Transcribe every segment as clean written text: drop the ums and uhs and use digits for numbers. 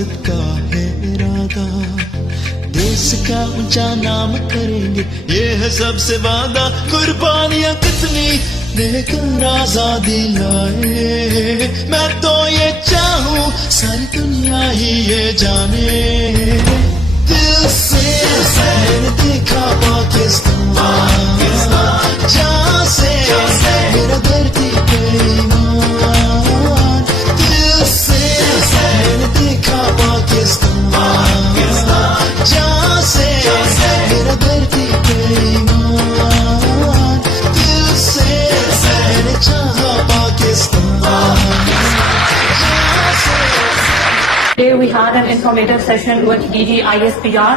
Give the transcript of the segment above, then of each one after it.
حفاظت کا ہے ارادہ، دیس کا اونچا نام کریں گے، یہ ہے سب سے وعدہ، قربانیاں کتنی دے کر آزادی لائے، میں تو یہ چاہوں ساری دنیا ہی یہ جانے، دل سے میں نے دیکھا پاکستان، جہاں سے میرا دھرتی پہ ایمان، دل سے میں نے دیکھا پاکستان، جہاں سے میرا دھرتی پہ ایمان، دل سے میں نے چاہا پاکستان، جہاں سے. Today we had an informative session with DG ISPR.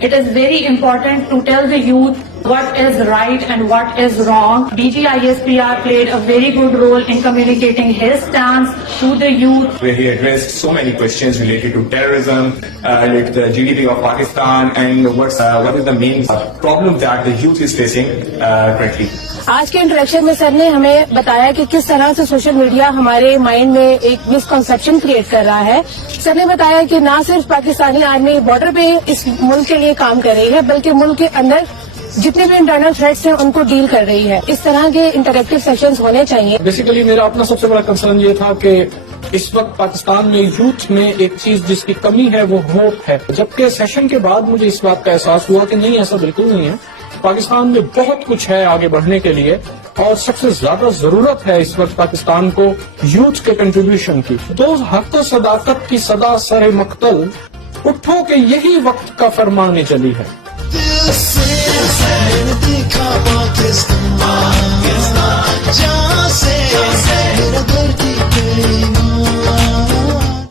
It is very important to tell the youth what is right and what is wrong. DG ISPR played a very good role in communicating his stance to the youth. Where he addressed so many questions related to terrorism, related to the GDP of Pakistan, and what is the main problem that the youth is facing currently. آج کے interaction میں سر نے ہمیں بتایا کہ کس طرح سے سوشل میڈیا ہمارے مائنڈ میں ایک مسکنسیپشن کریٹ کر رہا ہے. سر نے بتایا کہ نہ صرف پاکستانی آرمی بارڈر پہ اس ملک کے لیے کام کر رہی ہے بلکہ ملک کے اندر جتنے بھی انٹرنل تھریٹس ہیں ان کو ڈیل کر رہی ہے. اس طرح کے انٹریکٹیو سیشنز ہونے چاہیے. بیسیکلی میرا اپنا سب سے بڑا کنسرن یہ تھا کہ اس وقت پاکستان میں یوتھ میں ایک چیز جس کی کمی ہے وہ ہوپ ہے، جبکہ سیشن کے بعد مجھے اس بات کا احساس ہوا کہ نہیں، ایسا بالکل نہیں ہے. پاکستان میں بہت کچھ ہے آگے بڑھنے کے لیے، اور سب سے زیادہ ضرورت ہے اس وقت پاکستان کو یوتھ کے کنٹریبیوشن کی. تو حق و صداقت کی صدا سر مقتل، اٹھو کہ یہی وقت کا فرمان چلی ہے. دل سے